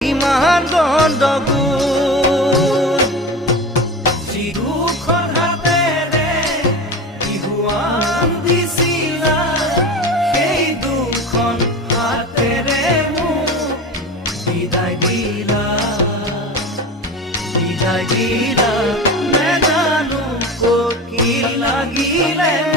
ইমান গণ্ডগোল চিৰুখন হাতেৰে বিহুৱান দিছিলা সেই দুখন হাতেৰে মোক বিদায় দিলা নেজানো ক'ত কি লাগিলে